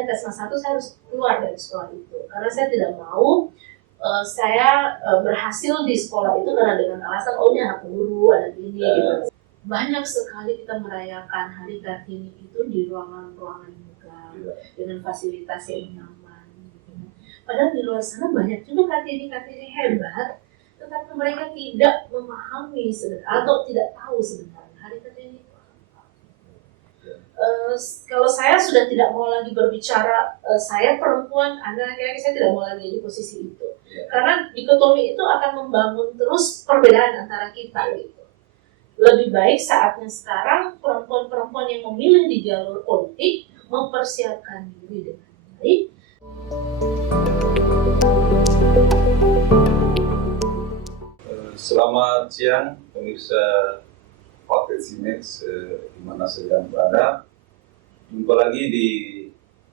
dengan tes kelas 1 saya harus keluar dari sekolah itu karena saya tidak mau saya berhasil di sekolah itu karena dengan alasan ini anak guru, ada ini gitu. Banyak sekali kita merayakan Hari Kartini itu di ruangan-ruangan megah dengan fasilitas yang nyaman gitu. Padahal di luar sana banyak juga Kartini-Kartini hebat, tetapi mereka tidak memahami atau tidak tahu sebenarnya Hari Kartini itu apa. Kalau saya sudah tidak mau lagi berbicara, saya perempuan, Anda laki-laki, saya tidak mau lagi di posisi itu. Karena dikotomi itu akan membangun terus perbedaan antara kita gitu. Lebih baik saatnya sekarang perempuan-perempuan yang memilih di jalur politik mempersiapkan diri dengan baik. Selamat siang pemirsa podcast Imex di mana sedang berada. Jumpa lagi di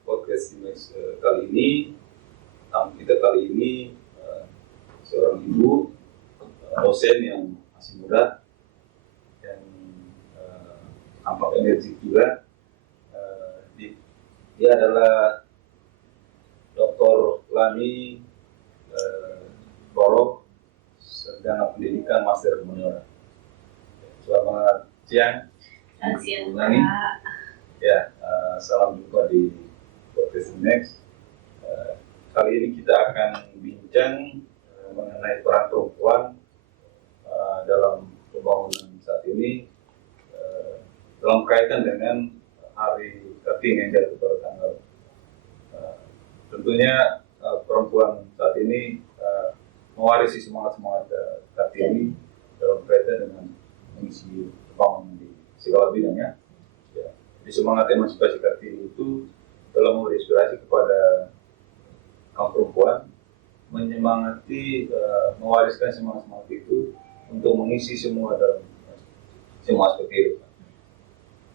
podcast Imex kali ini. Tamu kita kali ini seorang ibu dosen yang masih muda yang tampak energik juga. Dia adalah Dr. Lani Borok, Sarjana Pendidikan Master Humaniora. Selamat siang. Selamat siang, Lani. Ya, salam jumpa di podcast Next. Kali ini kita akan bincang mengenai peran perempuan dalam pembangunan saat ini dalam kaitan dengan Hari Kartini yang jatuh pada tanggal. Tentunya perempuan saat ini mewarisi semangat-semangat Kartini dalam kaitan dengan mengisi pembangunan di segala bidangnya. Ya. Di semangat emansipasi Kartini itu telah memberi inspirasi kepada kaum perempuan menyemangati, mewariskan semangat-semangat itu untuk mengisi semua dalam semua aspek kehidupan.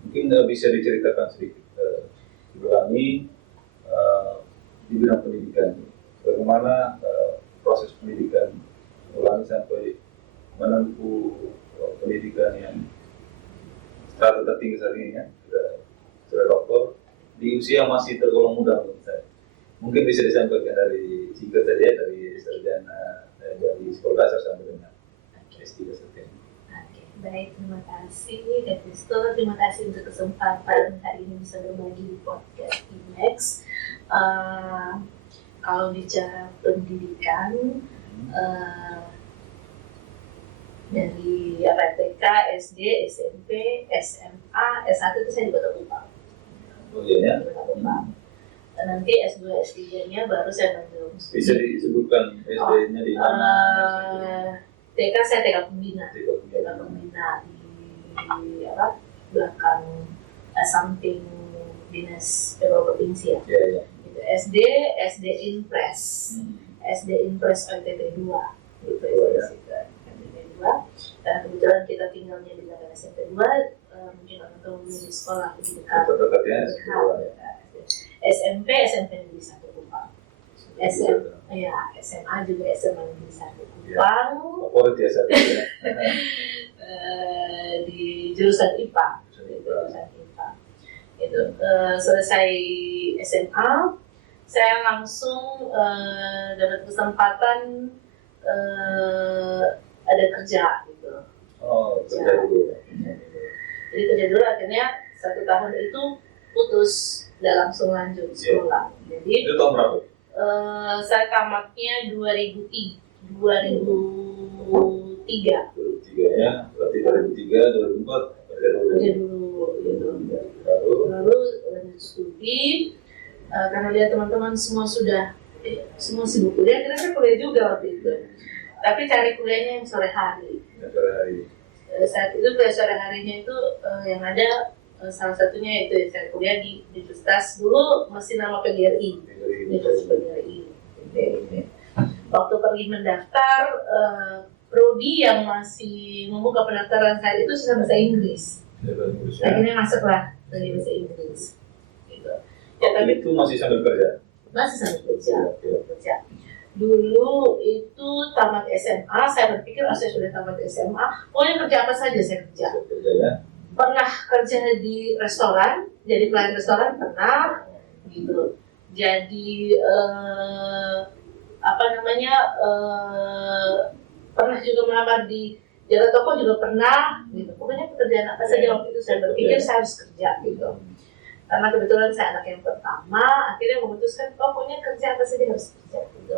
Mungkin bisa diceritakan sedikit Ibu Lani di bidang pendidikan, bagaimana proses pendidikan Ibu Lani sampai menempuh pendidikan yang strata tertinggi saat ini ya, sudah doktor di usia masih tergolong muda menurut saya. Mungkin bisa disampaikan dari singkat saja dari sarjana dari sekolah dasar sampai dengan S3 saja. Baik, terima kasih Kak Kristo. Terima kasih untuk kesempatan hari ini bisa berbagi di podcast Imex. Kalau bicara pendidikan dari TK, SD, SMP, SMA, S1 itu saya di Kota Kupang. Oh iya ya. Nanti S2, S3-nya baru saya menjelma. Bisa disebutkan SD-nya di mana? TK saya TK Pembina. TK Pembina di belakang samping Dinas PPO Provinsi ya. Yeah. SD Inpres. SD Inpres LTT 2 gitu ya. LTT 2. Dan kebetulan kita tinggalnya di belakang SMP 2, mungkin orang tua di sekolah di dekat. SMP di satu Kupang. SMA juga SMA di satu Kupang. Favorit ya saat ini. Di jurusan IPA. Itu selesai SMA, saya langsung dapat kesempatan ada kerja gitu. Oh, kerja dulu. Jadi kerja dulu, akhirnya 1 tahun itu putus, tidak langsung lanjut sekolah. Jadi itu tahun berapa? Saya tamatnya 2003. 2003 ya, berarti 2003, 2004 kerja dulu gitu. Lalu lanjut studi, karena lihat teman-teman semua sudah semua sibuk kuliah, kira-kira kuliah juga waktu itu. Tapi cari kuliahnya yang sore hari. Saat itu kuliah sore harinya itu yang ada salah satunya itu saya kuliah di Universitas, dulu masih nama PGRI. Universitas PGRI. Waktu pergi mendaftar, prodi yang masih membuka pendaftaran saat itu susah bahasa Inggris. Akhirnya masuklah dari bahasa Inggris. Gitu. Ya, tapi itu masih sambil kerja. Masih sambil kerja. Dulu itu tamat SMA, saya berpikir saya sudah tamat SMA, pokoknya kerja apa saja saya kerja. Pernah kerja di restoran, jadi pelayan restoran pernah, gitu. jadi apa namanya pernah juga melamar di jalan toko juga pernah gitu. Pokoknya pekerjaan apa saja waktu itu saya berpikir saya harus kerja gitu. Karena kebetulan saya anak yang pertama, akhirnya memutuskan pokoknya kerja apa saja harus kerja gitu.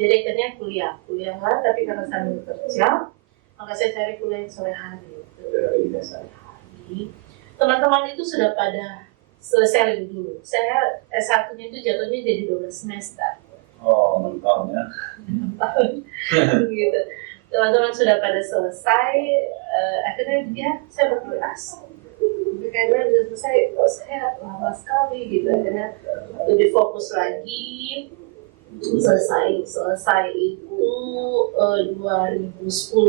Jadi akhirnya kuliah lah, tapi karena saya mau kerja, maka saya cari kuliah yang sore hari gitu. Sore hari. Teman-teman itu sudah pada selesai lebih dulu. Saya S1-nya itu jatuhnya jadi 12 semester. Oh, mantap ya. Gitu. Teman-teman sudah pada selesai, akhirnya ya saya berkelas. Karena sudah selesai, kok saya lama sekali gitu. Akhirnya lebih fokus lagi. Selesai itu 2010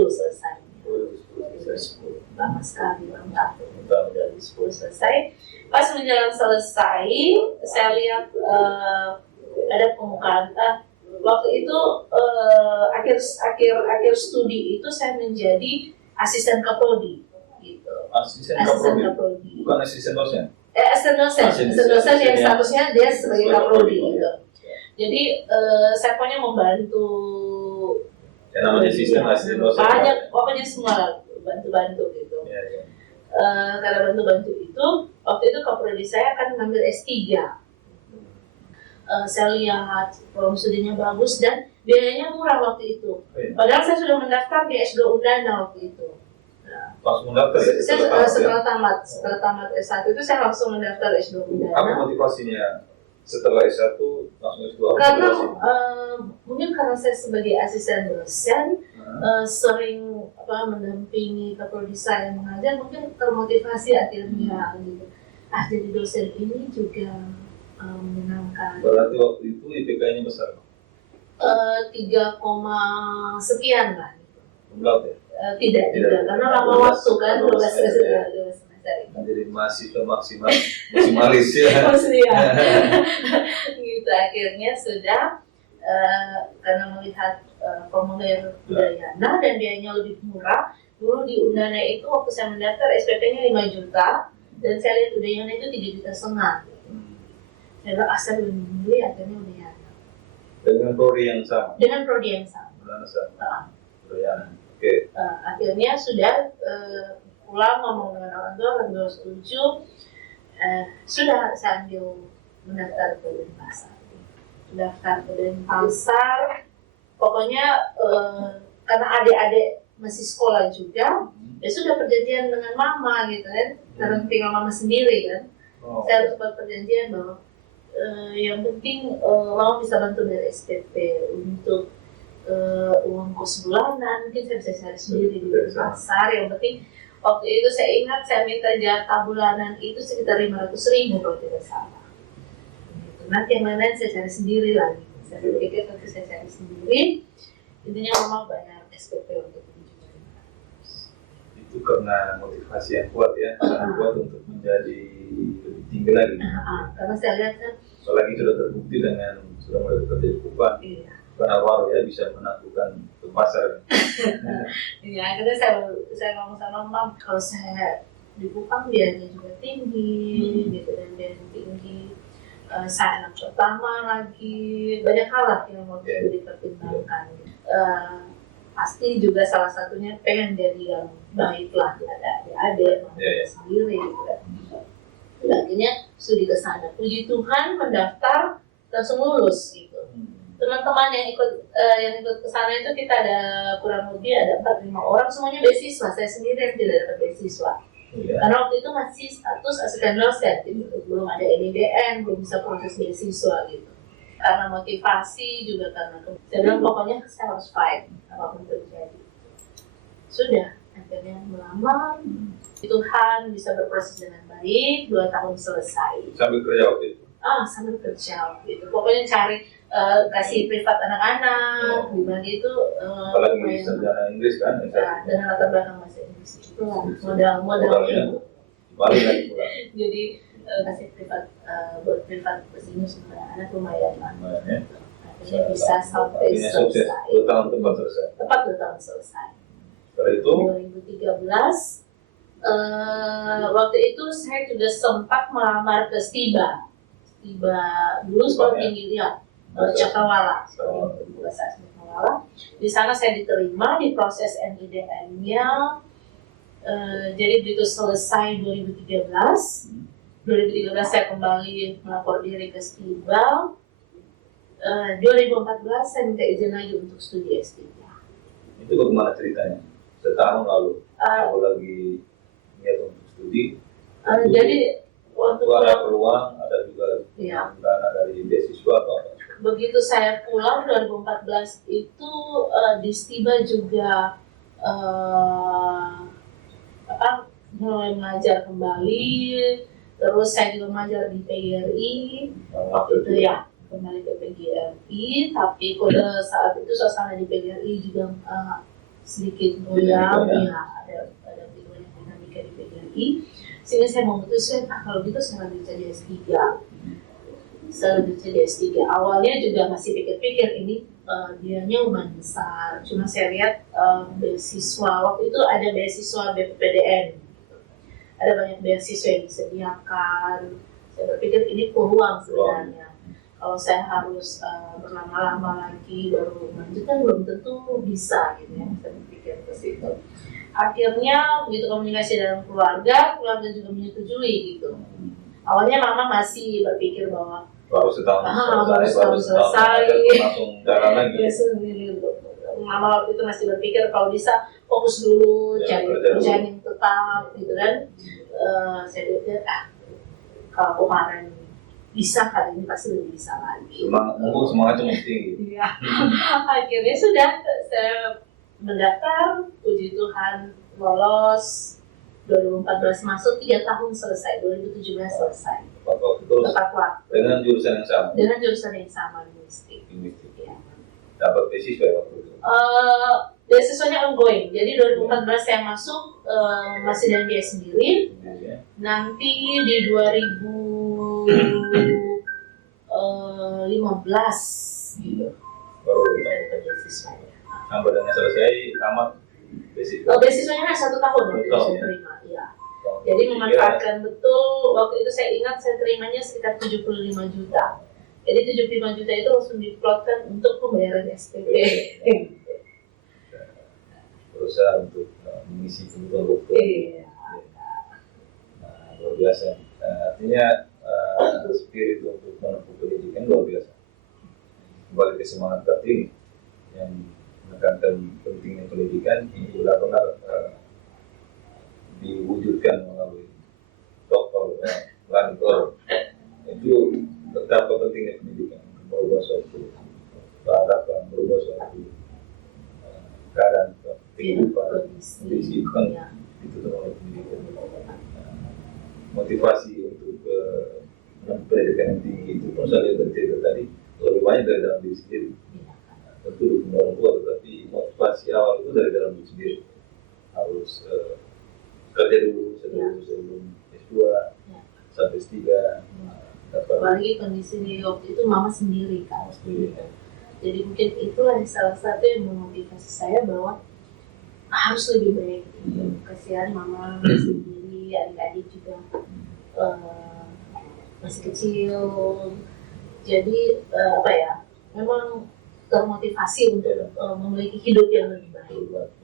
selesai. 2010 lama sekali, lama 2010 selesai. Pas menjelang selesai, saya lihat ada pembukaan. Waktu itu akhir studi itu saya menjadi asisten Kapoldi. Gitu. Asisten Kapoldi. Bukan asisten dosen. Asisten dosen yang statusnya dia sebagai Kapoldi. Gitu. Jadi saya pokoknya membantu. Ya namanya asisten dosen. Banyak, pokoknya semua bantu-bantu gitu. Ya. Karena bantu-bantu itu, waktu itu Kapoldi saya akan mengambil S3. Saya lihat program studinya bagus dan biayanya murah waktu itu. Padahal saya sudah mendaftar di S2 Undana waktu itu. Langsung mendaftar ya? Setelah tamat S1 itu saya langsung mendaftar S2 Undana. Apa motivasinya setelah S1 langsung S2? Karena mungkin karena saya sebagai asisten dosen sering mendampingi Kapoldi saya mengajar, mungkin termotivasi akhirnya gitu. Jadi dosen ini juga menyenangkan. Berarti waktu itu IPK-nya besar? 3, sekian lah. Enggak ya? Tidak, karena lama waktu kan 12 semester. Jadi mahasiswa maksimalis ya. Maksudnya, gitu akhirnya sudah karena melihat formulir Udayana dan biayanya lebih murah. Dulu di Undana itu waktu saya mendaftar SPP-nya 5 juta dan saya lihat Udayana itu 3,5 juta. Saya bilang asal lebih memilih akhirnya Udayana. Dengan prodi yang sama? Dengan prodi yang sama. Udayana. Oke. Akhirnya sudah pulang ngomong dengan orang tua setuju. Sudah saya ambil mendaftar ke Denpasar. Pokoknya karena adik-adik masih sekolah juga, ya sudah perjanjian dengan mama gitu kan. Karena tinggal mama sendiri kan. Saya harus buat perjanjian bahwa yang penting mama bisa bantu dari SPP untuk uang kos bulanan, mungkin saya bisa cari sendiri di pasar. Yang penting waktu itu saya ingat saya minta jatah bulanan itu sekitar 500.000 kalau tidak salah. Gitu. Nanti yang lain saya cari sendiri lagi. Saya pikir nanti saya cari sendiri. Intinya mama bayar SPP untuk itu karena motivasi yang kuat ya, sangat kuat untuk menjadi lebih tinggi lagi. Karena saya lihat kan, apalagi sudah terbukti dengan sudah mulai bekerja di Kupang, karena baru ya bisa menaklukkan ke pasar. Iya, akhirnya saya ngomong sama mama, kalau saya di Kupang biayanya juga tinggi, gitu dan biayanya tinggi. Saya anak pertama lagi, banyak hal lah yang mau dipertimbangkan. Pasti juga salah satunya pengen jadi yang baik lah, ada adik sendiri gitu kan. Akhirnya studi ke sana. Puji Tuhan mendaftar langsung lulus gitu. Teman-teman yang ikut ke sana itu kita ada kurang lebih ada 4-5 orang, semuanya beasiswa. Saya sendiri yang tidak dapat beasiswa. Karena waktu itu masih status asisten dosen gitu. Belum ada NIDN, belum bisa proses beasiswa gitu. Karena motivasi juga karena saya bilang pokoknya saya harus fight apapun terjadi. Sudah akhirnya melamar. Tuhan bisa berproses dengan baik, 2 tahun selesai. Sambil kerja waktu itu? Sambil kerja waktu itu. Pokoknya cari kasih privat anak-anak, gimana itu. Apalagi sarjana Inggris kan? Ya, dengan latar belakang bahasa Inggris itu modalnya. Balik lagi pulang. Jadi kasih privat buat privat bahasa Inggris anak lumayan lah. Akhirnya bisa sampai selesai. 2 tahun tepat selesai. Tepat 2 tahun selesai. Setelah itu? 2013. Waktu itu saya juga sempat melamar ke STIBA. tiba dulu sekolah tinggi ya Cakrawala, Oh. bahasa Cakrawala. Di sana saya diterima di proses NIDM-nya. Jadi begitu selesai 2013 saya kembali melapor diri ke Stibal. 2014 saya minta izin lagi untuk studi S3. Itu bagaimana ceritanya? Setahun lalu, aku lagi niat untuk studi. Jadi waktu ada peluang, ada juga ya, dana dari beasiswa atau apa? begitu saya pulang 2014 itu di Stiba juga mulai mengajar kembali, terus saya juga mengajar di PGRI waktu itu ya, kembali ke PGRI, tapi pada saat itu suasana di PGRI juga sedikit goyang ya, ada dinamika di PGRI, sehingga saya memutuskan kalau gitu saya lanjut saja S3. Selanjutnya di S3. Awalnya juga masih pikir-pikir ini biayanya lumayan besar. Cuma saya lihat beasiswa, waktu itu ada beasiswa BPPDN. Ada banyak beasiswa yang disediakan. Saya berpikir ini peluang sebenarnya. Kalau saya harus berlama-lama lagi baru melanjutkan belum tentu bisa gitu ya. Saya berpikir ke situ. Akhirnya begitu komunikasi dalam keluarga juga menyetujui gitu. Awalnya mama masih berpikir bahwa baru setahun selesai langsung jalan lagi. Mama waktu itu masih berpikir kalau bisa fokus dulu cari pekerjaan yang tetap gitu kan. Saya pikir kalau kemarin bisa, kali ini pasti lebih bisa lagi. Semangat cuma tinggi. Iya. Akhirnya sudah saya mendaftar, puji Tuhan lolos. 2014 masuk, 3 tahun selesai, 2017 selesai. Tepat waktu. Dengan jurusan yang sama. Dengan jurusan yang sama, linguistik. Ya. Dapat beasiswa waktu itu. Beasiswanya ongoing. Jadi 2014 saya masuk masih dengan biaya sendiri. Ya. Nanti di 2015 gitu. Baru dapat beasiswanya. Sampai dengan selesai tamat beasiswa. Beasiswanya kan 1 tahun waktu itu saya terima. Ya. Jadi memanfaatkan betul, waktu itu saya ingat saya terimanya sekitar 75 juta. Jadi 75 juta itu langsung diplotkan untuk pembayaran SPP. Berusaha untuk mengisi kebutuhan dokter. Iya. Luar biasa. Artinya spirit untuk menempuh pendidikan luar biasa. Kembali ke semangat Kartini yang menekankan pentingnya pendidikan ini benar-benar diwujudkan melalui dokter, lantor. Itu betapa pentingnya pendidikan, merubah suatu peradaban, merubah suatu keadaan kehidupan, kondisi kan itu terlalu pendidikan. Motivasi untuk pendidikan yang tinggi itu pun saya lihat dari tadi lebih banyak dari dalam diri sendiri. Tentu dukung orang tua, tetapi motivasi awal itu dari dalam diri sendiri. Harus kerja dulu sebelum S2 sampai S3. Apalagi kondisi di waktu itu mama sendiri kan. Jadi mungkin itulah salah satu yang memotivasi saya bahwa harus lebih baik. Kasihan mama sendiri, adik-adik juga masih kecil. Jadi memang termotivasi untuk memiliki hidup yang lebih baik.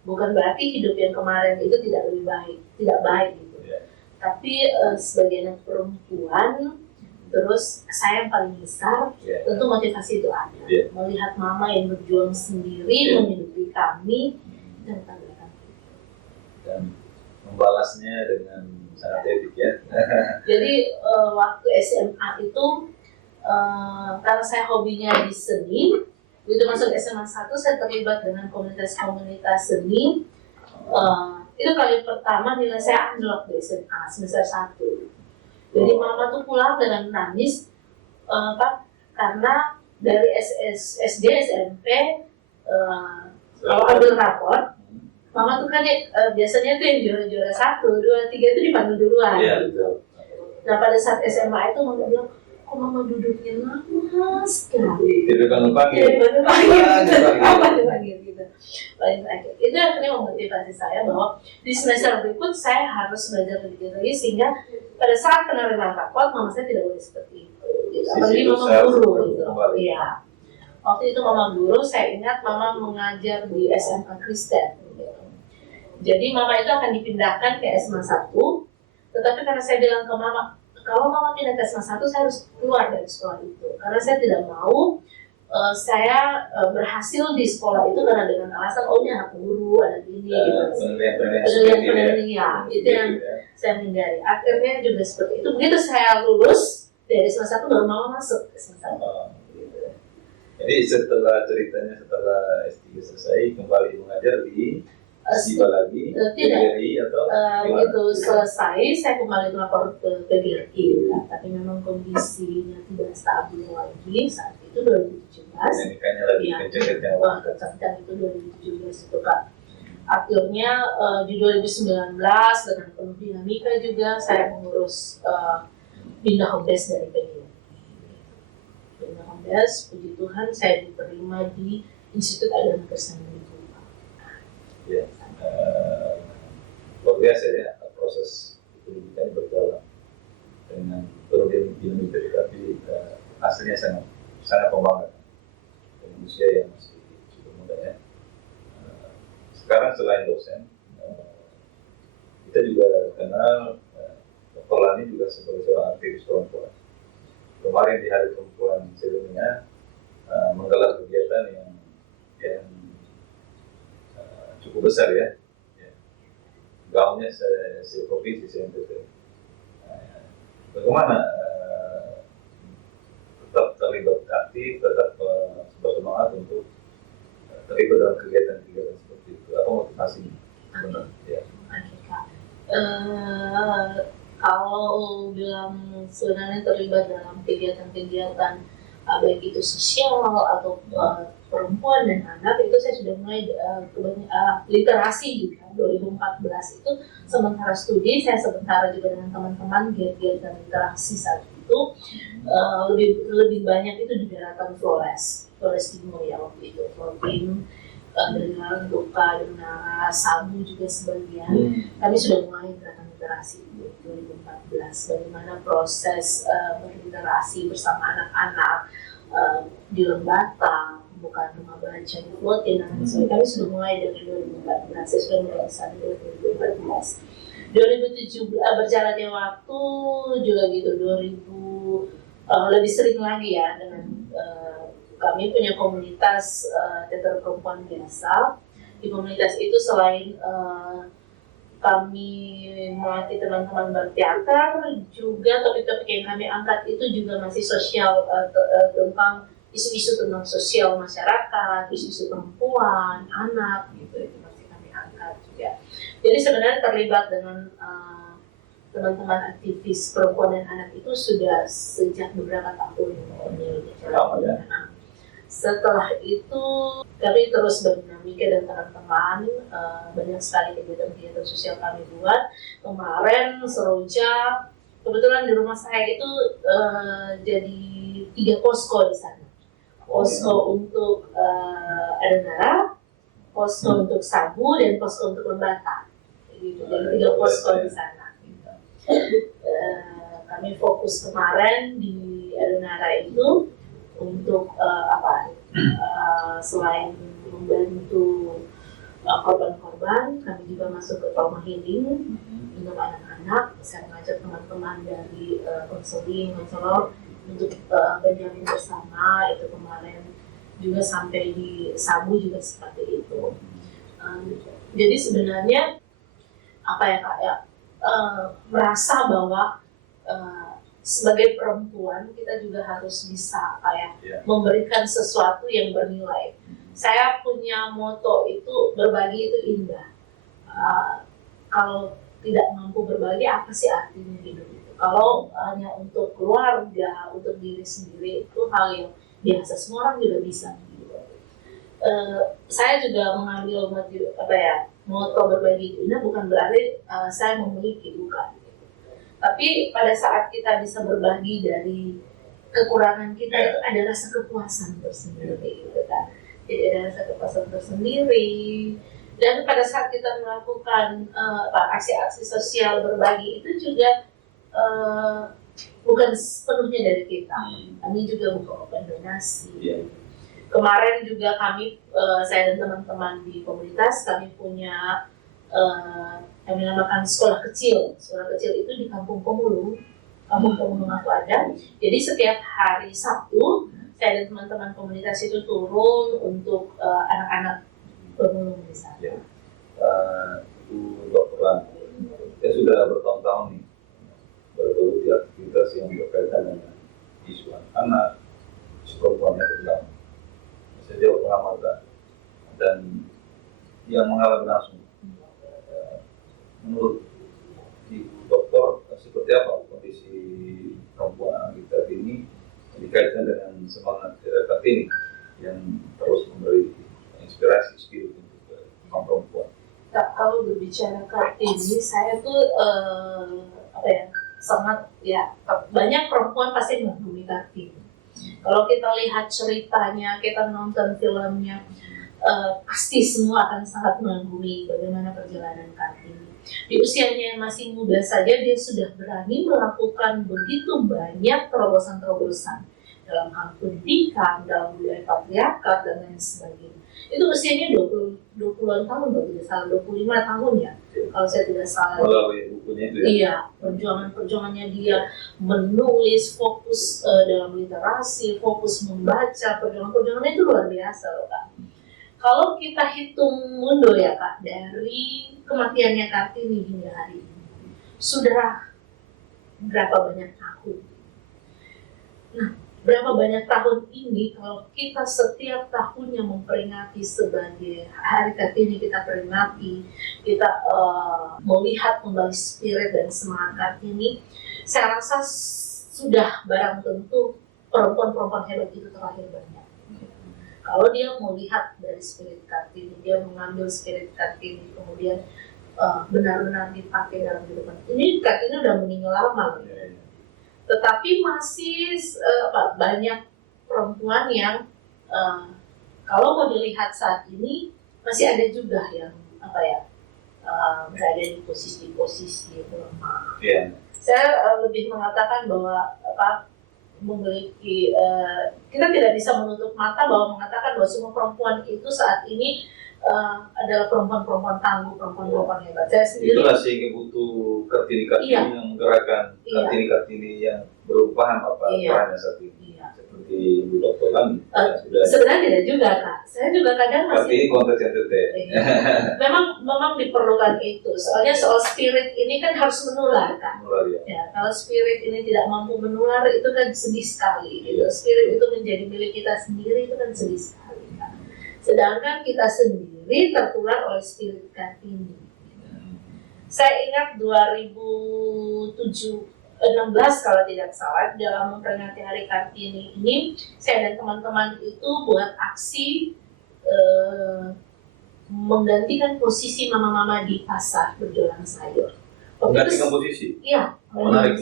Bukan berarti hidup yang kemarin itu tidak lebih baik, tidak baik gitu. Tapi sebagai anak perempuan, terus saya yang paling besar, tentu motivasi itu ada. Melihat mama yang berjuang sendiri, menghidupi kami, dan tanggapan. Dan membalasnya dengan sangat etik ya. Jadi waktu SMA itu, karena saya hobinya di seni, begitu masuk SMA 1 saya terlibat dengan komunitas-komunitas seni. Itu kali pertama nilai saya anjlok di SMA semester 1. Jadi mama tuh pulang dengan nangis karena dari SD SMP kalau ambil rapor, mama tuh kan biasanya tuh yang juara-juara 1, 2, 3 itu dipanggil duluan. Gitu. Nah pada saat SMA itu mama bilang, kok mama duduknya lama sekali. Tidak akan panggil. Gitu. Paling terakhir. Itu akhirnya memotivasi saya bahwa di semester berikut saya harus belajar lebih lagi sehingga pada saat penerimaan raport mama saya tidak boleh seperti itu. apalagi itu mama saya guru baru gitu. kembali. Iya. Waktu itu mama guru, saya ingat mama mengajar di SMA Kristen. Gitu. Jadi mama itu akan dipindahkan ke SMA 1, tetapi karena saya bilang ke mama, kalau mama pindah ke SMA 1, saya harus keluar dari sekolah itu. Karena saya tidak mau saya berhasil di sekolah itu karena dengan alasan, oh ini anak guru, ada gini, gitu. Penelitian ya, itu yang saya hindari. Akhirnya juga seperti itu. Begitu saya lulus dari SMA 1 baru mama masuk ke SMA 1. Jadi setelah S3 selesai kembali mengajar di SIBA lagi, PGRI atau begitu selesai saya kembali melapor ke PGRI, tapi memang kondisinya tidak stabil lagi saat itu 2017. Dinamikanya lagi kencang itu 2017 itu Kak. Akhirnya di 2019 dengan penuh dinamika juga saya mengurus pindah home base dari PGRI. Pindah home base, puji Tuhan saya diterima di Institut Agama Kristen di Jepang. Ya, luar biasa ya proses pendidikan berjalan dengan penuh dinamika, tapi hasilnya sangat membanggakan. Manusia yang masih cukup muda ya. Sekarang selain dosen, kita juga kenal Dr. Lani juga sebagai seorang aktivis perempuan. Kemarin di Hari Perempuan sebelumnya menggelar kegiatan yang cukup besar ya. Gaungnya se-provinsi, se-NTT. Bagaimana tetap terlibat aktif, tetap bersemangat untuk terlibat dalam kegiatan-kegiatan seperti itu? Apa motivasinya? Benar. Ya. Kalau bilang sebenarnya terlibat dalam kegiatan-kegiatan baik itu sosial atau perempuan dan anak, itu saya sudah mulai literasi juga 2014 itu sementara studi, saya sementara juga dengan teman-teman giat-giat dan literasi saat itu lebih banyak itu di daratan Flores Timur ya waktu itu, Florpim, dengan Duka, dengan Sabu juga sebagian. Kami sudah mulai gerakan literasi 2014, bagaimana proses berliterasi bersama anak-anak di Lembata, bukan rumah baca di Flotin, dan sebagainya. Kami sudah mulai dari 2014, saya sudah mulai di sana 2014. 2017 berjalannya waktu juga gitu, 2000 lebih sering lagi ya dengan kami punya komunitas teater perempuan biasa. Di komunitas itu selain kami melatih teman-teman berteater, juga topik-topik yang kami angkat itu juga masih sosial, tentang isu-isu tentang sosial masyarakat, isu-isu perempuan, anak, gitu itu masih kami angkat juga. Jadi sebenarnya terlibat dengan teman-teman aktivis perempuan dan anak itu sudah sejak beberapa tahun ini. Setelah itu kami terus berdinamika dan teman-teman, banyak sekali kegiatan-kegiatan sosial kami buat. Kemarin Seroja, kebetulan di rumah saya itu jadi 3 posko di sana. Posko untuk Adenara, posko untuk Sabu, dan posko untuk Lembata. Jadi 3 posko di sana. Kami fokus kemarin di Adenara itu untuk selain membantu korban-korban, kami juga masuk ke trauma healing untuk anak-anak. Saya mengajak teman-teman dari konselor untuk berjalan bersama. Itu kemarin juga sampai di Sabu juga seperti itu. Jadi sebenarnya merasa bahwa sebagai perempuan kita juga harus bisa memberikan sesuatu yang bernilai. Saya punya moto itu, berbagi itu indah. Kalau tidak mampu berbagi, apa sih artinya hidup itu? Kalau hanya untuk keluarga, untuk diri sendiri, itu hal yang biasa, semua orang juga bisa. Saya juga mengambil moto berbagi itu indah, bukan berarti saya memiliki, bukan. Tapi pada saat kita bisa berbagi dari kekurangan kita, itu ada rasa kepuasan tersendiri, gitu kan. Jadi ada rasa kepuasan tersendiri. Dan pada saat kita melakukan aksi-aksi sosial berbagi itu juga bukan sepenuhnya dari kita. Kami juga buka open donasi. Iya. Kemarin juga kami, saya dan teman-teman di komunitas, kami punya kami namakan sekolah kecil. Sekolah kecil itu di Kampung Pemulung. Kampung Pemulung aku ada. Jadi setiap hari Sabtu, saya dan teman-teman komunitas itu turun untuk anak-anak pemulung di sana. Ya. Itu Dr. Lan, saya sudah bertahun-tahun nih bergelut di aktivitas yang berkaitan dengan isu anak, isu perempuan yang terutama. Saya jauh pengamatan dan yang mengalami langsung. Menurut Ibu Dokter, seperti apa kondisi perempuan kita ini dikaitkan dengan semangat Kartini yang terus memberi inspirasi spirit untuk kaum perempuan? Kalau berbicara Kartini, saya tuh sangat banyak perempuan pasti mengagumi Kartini. Kalau kita lihat ceritanya, kita nonton filmnya, pasti semua akan sangat mengagumi bagaimana perjalanan Kartini. Di usianya yang masih muda saja dia sudah berani melakukan begitu banyak terobosan-terobosan dalam hal pendidikan, dalam budaya patriarkat dan lain sebagainya. Itu usianya 20-an tahun, kalau tidak salah 25 tahun ya, kalau saya tidak salah. Melalui bukunya itu ya? Iya, perjuangannya dia menulis, fokus dalam literasi, fokus membaca, perjuangannya itu luar biasa loh Kak. Kalau kita hitung mundur ya Kak, dari kematiannya Kartini hingga hari ini, sudah berapa banyak tahun? Nah, berapa banyak tahun ini kalau kita setiap tahunnya memperingati sebagai Hari Kartini, kita peringati, kita melihat kembali spirit dan semangat Kartini, saya rasa sudah barang tentu perempuan-perempuan hebat itu terlahir banyak. Kalau dia melihat dari spirit Kartini, dia mengambil spirit Kartini, kemudian benar-benar dipakai dalam kehidupan. Ini Kartini udah meninggal lama, tetapi masih banyak perempuan yang kalau mau dilihat saat ini masih ada juga yang berada di posisi-posisi lemah. Yeah. Saya lebih mengatakan bahwa memiliki kita tidak bisa menutup mata bahwa mengatakan bahwa semua perempuan itu saat ini adalah perempuan-perempuan tangguh, perempuan-perempuan hebat. Saya sendiri itulah sehingga butuh Kartini-Kartini yang menggerakkan Kartini-Kartini yang berubah perannya saat ini. Seperti Ibu Dokter kan sebenarnya tidak juga Kak. Saya juga kadang masih Kartini konteks yang tetap. memang diperlukan itu. Soalnya soal spirit ini kan harus menular kan. Ya, kalau spirit ini tidak mampu menular itu kan sedih sekali. Gitu. Spirit itu menjadi milik kita sendiri itu kan sedih sekali. Kan? Sedangkan kita sendiri tertular oleh spirit Kartini. Saya ingat 2016 kalau tidak salah, dalam memperingati Hari Kartini ini, saya dan teman-teman itu buat aksi menggantikan posisi mama-mama di pasar berjualan sayur. Menggantikan posisi? Iya. Menarik.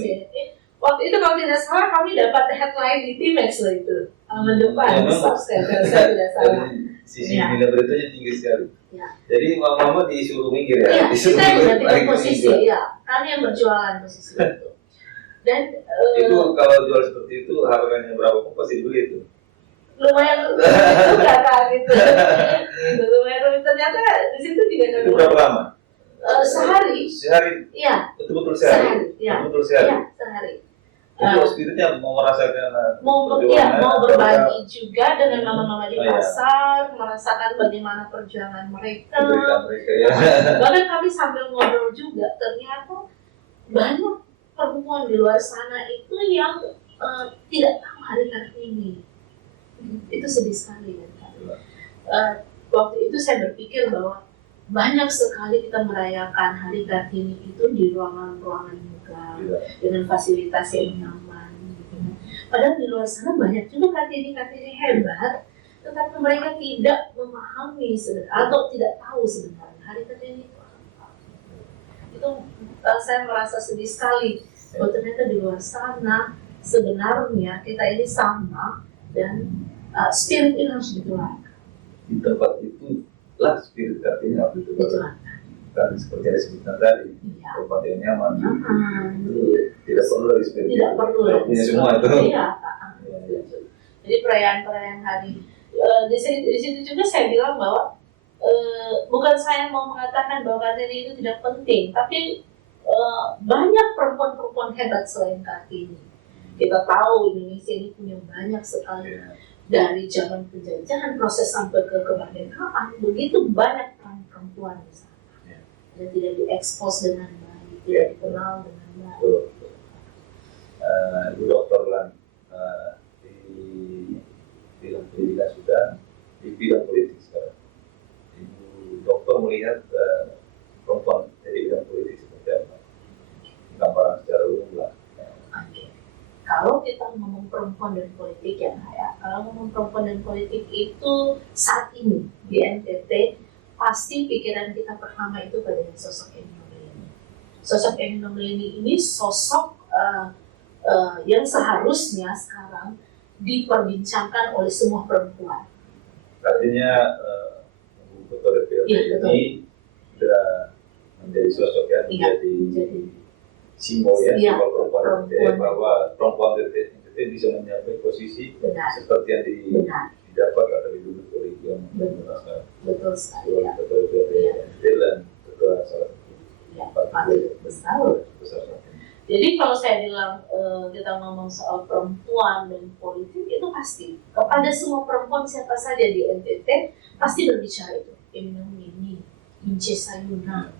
Waktu itu kalau tidak salah kami dapat headline di Timex loh itu. Depan, saya tidak salah. Sisi nilai beritanya tinggi sekali. Ya. Jadi mama disuruh minggir ya? Iya, kita menggantikan posisi, ya. Kami yang berjualan posisi itu. Dan itu kalau jual seperti itu harganya berapa pun pasti dibeli itu. Lumayan juga kan gitu. Lumayan ternyata di situ juga ada. Itu berapa lama? Sehari. Sehari? Iya. Betul-betul sehari? Iya. Betul-betul sehari? Iya, sehari. Itu spiritnya mau merasakan mau berbagi juga dengan mama-mama di pasar, merasakan bagaimana perjuangan mereka. Ya. Bahkan kami sambil ngobrol juga, ternyata banyak perempuan di luar sana itu yang tidak tahu Hari Kartini. Itu sedih sekali kan. Waktu itu saya berpikir bahwa banyak sekali kita merayakan Hari Kartini itu di ruangan-ruangan megah dengan fasilitas yang nyaman. Gitu. Padahal di luar sana banyak juga Kartini-Kartini hebat, tetapi mereka tidak memahami atau tidak tahu sebenarnya Hari Kartini itu apa. Itu saya merasa sedih sekali bahwa ternyata di luar sana sebenarnya kita ini sama dan spirit ini harus ditularkan. Di tempat itu lah spirit Kartini harus ditularkan. bukan seperti yang disebutkan tadi, Iya. tempat yang nyaman. Itu Nyaman. tidak perlu lagi seperti Tidak perlu Kalau lagi punya semua itu. Iya, Kak. Jadi perayaan-perayaan hari di situ juga saya bilang bahwa bukan saya mau mengatakan bahwa Kartini itu tidak penting, tapi banyak perempuan-perempuan hebat selain Kartini. Kita tahu Indonesia ini punya banyak sekali dari zaman penjajahan proses sampai ke kemerdekaan, begitu banyak peran perempuan di sana. Dan tidak diekspos dengan baik, tidak dikenal dengan baik. Ibu Dokter Lan, di bidang pendidikan sudah, di bidang politik sekarang. Ibu Dokter melihat perempuan dari bidang politik seperti apa? Gambaran secara umum lah. Oke. Kalau kita ngomong perempuan dan politik ya, kalau ngomong perempuan dan politik itu saat ini di NTT pasti pikiran kita pertama itu pada sosok Eni Nurleni. Sosok Eni Nurleni ini sosok yang seharusnya sekarang diperbincangkan oleh semua perempuan. Artinya Ketua DPRD ini sudah menjadi sosok yang menjadi simbol simbol perempuan DPRD, bahwa perempuan DPRD bisa mencapai posisi seperti yang didapat atau diduduk oleh yang merasa betul sekali ya. Ketua DPRD dan ketua salah satu partai besar. Jadi kalau saya bilang kita ngomong soal perempuan dan politik itu pasti kepada semua perempuan siapa saja di NTT pasti berbicara itu. Eni Nurleni, Ince Sayuna,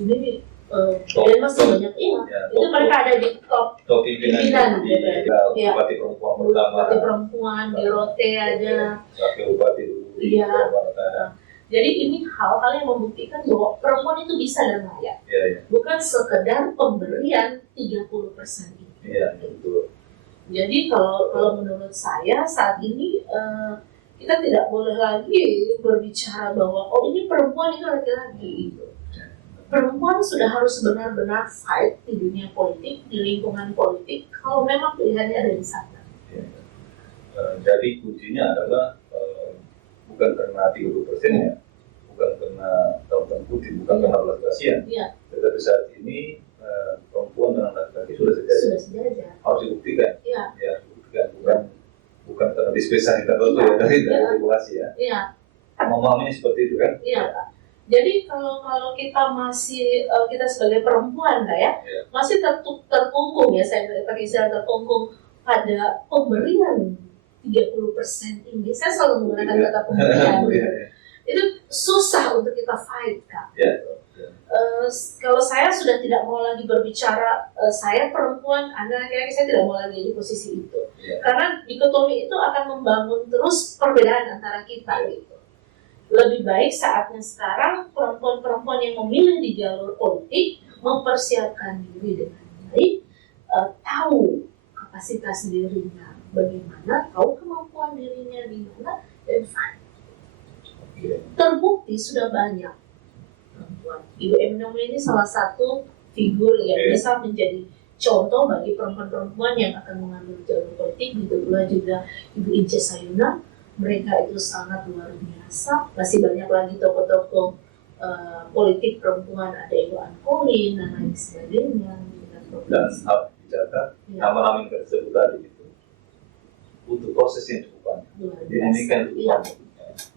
ini dan masih banyak itu mereka ada di top pimpinan di Bupati Perempuan pertama, Bupati Perempuan di Rote ada, Wakil Bupati dulu. Jadi ini hal-hal yang membuktikan bahwa perempuan itu bisa dan layak. Bukan sekedar pemberian 30% ini. Betul. Jadi kalau menurut saya saat ini kita tidak boleh lagi berbicara bahwa ini perempuan itu laki-laki gitu. Perempuan sudah harus benar-benar fight di dunia politik, di lingkungan politik kalau memang pilihannya ada di sana. Jadi kuncinya adalah bukan karena 30%-nya, bukan karena tahun putih, bukan karena belas kasihan. Tetapi saat ini perempuan dan laki-laki sudah sejajar. Harus dibuktikan. Dibuktikan, bukan karena dispensasi tertentu dari regulasi memahaminya seperti itu kan? Jadi kalau kita masih kita sebagai perempuan masih terkungkung saya pakai istilah terkungkung pada pemberian 30% ini. Saya selalu menggunakan kata pemberian. Itu susah untuk kita fight Kak. Kalau saya sudah tidak mau lagi berbicara saya perempuan, Anda laki-laki, saya tidak mau lagi di posisi itu. Karena dikotomi itu akan membangun terus perbedaan antara kita gitu. Lebih baik saatnya sekarang perempuan-perempuan yang memilih di jalur politik mempersiapkan diri dengan baik, tahu kapasitas dirinya bagaimana, tahu kemampuan dirinya di mana, dan fight. Terbukti sudah banyak perempuan. Ibu Eni Nurleni ini salah satu figur yang bisa menjadi contoh bagi perempuan-perempuan yang akan mengambil jalur politik. Begitu pula juga Ibu Ince Sayuna. Mereka itu sangat luar biasa. Masih banyak lagi tokoh-tokoh politik perempuan, ada Ibu Ankolin dan lain sebagainya. Dan harus dicatat nama-nama yang tersebut tadi itu butuh proses yang cukup panjang. Ini kan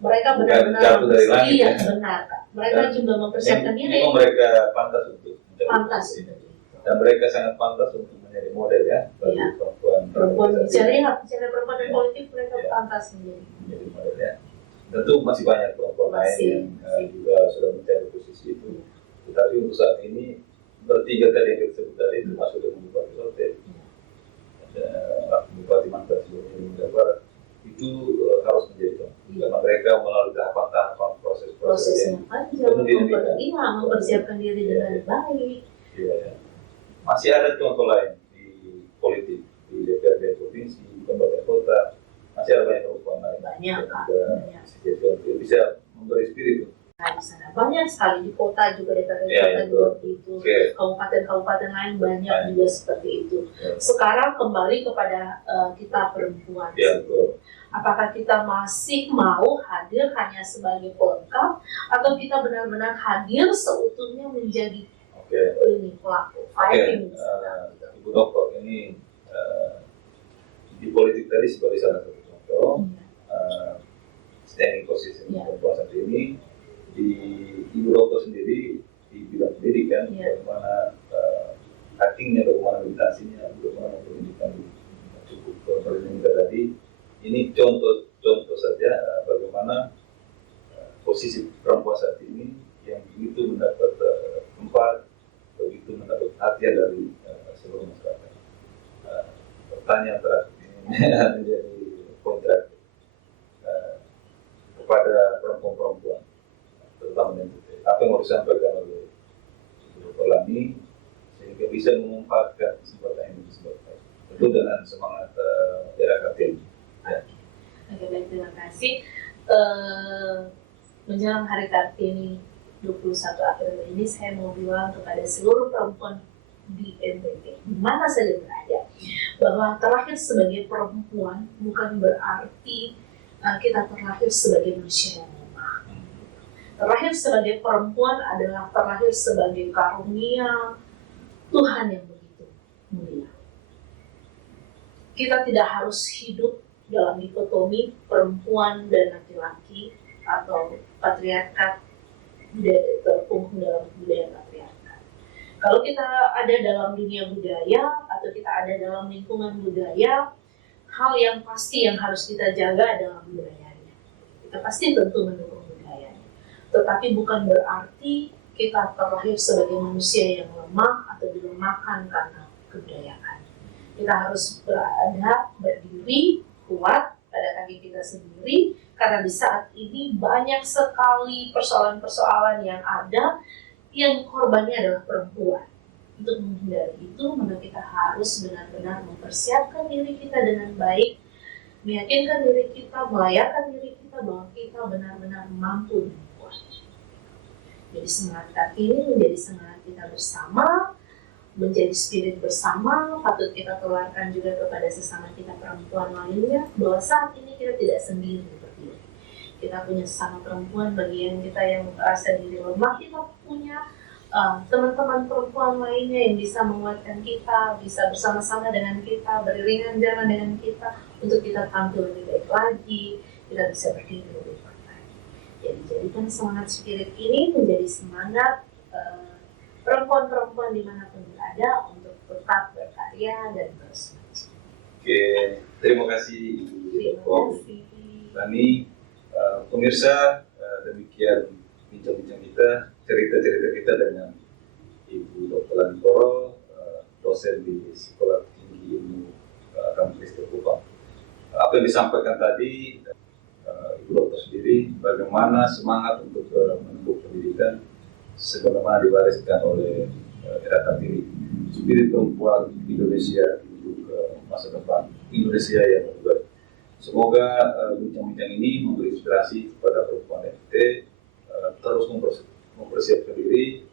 mereka benar-benar jatuh dari langit. Benar. Mereka juga mempersiapkan diri. Mereka pantas untuk dan mereka sangat pantas untuk menjadi model bagi perempuan bicara perempuan dan politik mereka pantas menjadi model Tentu masih banyak perempuan lain yang juga sudah mencari posisi itu. Tetapi untuk saat ini bertiga tadi yang disebut tadi itu masuk dengan Bupati Rote, Bupati Manggar seluruh Jawa itu harus menjadi contoh. Karena mereka melalui tahapan-tahapan proses yang mempersiapkan diri dengan baik. Masih ada contoh lain di politik, di DPRD provinsi, di kabupaten kota, masih ada banyak perempuan lain. Banyak. Bisa memberi spirit. banyak sekali di kota juga, di kota juga itu, kabupaten-kabupaten lain banyak juga seperti itu. Sekarang kembali kepada kita perempuan. Apakah kita masih mau hadir hanya sebagai pelengkap, atau kita benar-benar hadir seutuhnya menjadi ini pelaku fighting? Ibu Dokter ini di politik tadi sebagai salah satu contoh standing position perempuan saat ini. Di Ibu Dokter sendiri di bidang pendidikan, bagaimana cuttingnya, bagaimana meditasinya, bagaimana pendidikan cukup berpendidikan tadi. Ini contoh saja bagaimana posisi perempuan saat ini yang begitu mendapat tempat, begitu mendapat perhatian dari seluruh masyarakat. Pertanyaan terakhir ini menjadi poin terakhir kepada perempuan-perempuan, terutama apa yang harus disampaikan oleh Dr. Lani sehingga bisa memanfaatkan kesempatan ini tentu dengan semangat era Kartini. Oke, baik, terima kasih. Menjelang Hari Kartini 21 April ini, saya mau bilang kepada seluruh perempuan di NTT, di mana saja berada, bahwa terlahir sebagai perempuan bukan berarti kita terlahir sebagai manusia yang lemah. Terlahir sebagai perempuan adalah terlahir sebagai karunia Tuhan yang begitu mulia. Kita tidak harus hidup dalam dikotomi perempuan dan laki-laki atau patriarkat terkungkung dalam budaya patriarkat. Kalau kita ada dalam dunia budaya atau kita ada dalam lingkungan budaya, hal yang pasti yang harus kita jaga adalah budayanya. Kita pasti tentu mendukung budayanya. Tetapi bukan berarti kita terlahir sebagai manusia yang lemah atau dilemahkan karena kebudayaan. Kita harus berada, berdiri, kuat pada kaki kita sendiri, karena di saat ini banyak sekali persoalan-persoalan yang ada yang korbannya adalah perempuan. Untuk menghindari itu, maka kita harus benar-benar mempersiapkan diri kita dengan baik, meyakinkan diri kita, melayakkan diri kita bahwa kita benar-benar mampu dan kuat. Jadi semangat Kartini menjadi semangat kita bersama, menjadi spirit bersama, patut kita keluarkan juga kepada sesama kita perempuan lainnya, bahwa saat ini kita tidak sendiri berdiri. Kita punya sesama perempuan, bagian kita yang merasa diri lemah, kita punya teman-teman perempuan lainnya yang bisa menguatkan kita, bisa bersama-sama dengan kita, beriringan jalan dengan kita, untuk kita tampil lebih baik lagi, kita bisa berdiri lebih kuat lagi. Jadi jadikan semangat spirit ini menjadi semangat perempuan-perempuan dimanapun berada untuk tetap berkarya dan terus maju. Oke, terima kasih Ibu Lani. Pemirsa, demikian bincang-bincang kita, cerita-cerita kita dengan Ibu Dr. Lani Koro, dosen di Sekolah Tinggi Ilmu Kampus Kupang. Apa yang disampaikan tadi, Ibu Dokter sendiri, bagaimana semangat untuk menempuh pendidikan sebagaimana diwariskan oleh era Kartini, spirit perempuan Indonesia untuk masa depan Indonesia yang lebih baik. Semoga bincang-bincang ini memberi inspirasi kepada perempuan NTT terus mempersiapkan diri,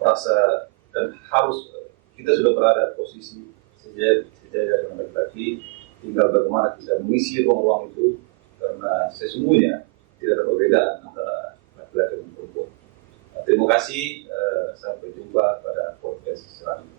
merasa dan harus kita sudah berada posisi sejajar dengan laki-laki, tinggal bagaimana kita mengisi ruang-ruang itu, karena sesungguhnya tidak ada perbedaan antara laki-laki dan perempuan. Terima kasih, sampai jumpa pada podcast selanjutnya.